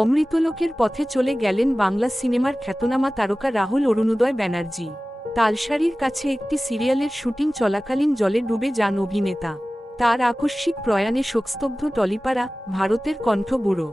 অমৃতলোকের পথে চলে গেলেন বাংলা সিনেমার খ্যাতনামা তারকা রাহুল অরুণোদয় ব্যানার্জি। তালসারির কাছে একটি সিরিয়ালের শুটিং চলাকালীন জলে ডুবে যান অভিনেতা। তার আকস্মিক প্রয়াণে শোকস্তব্ধ টলিপাড়া, ভারতের কণ্ঠ ব্যুরো।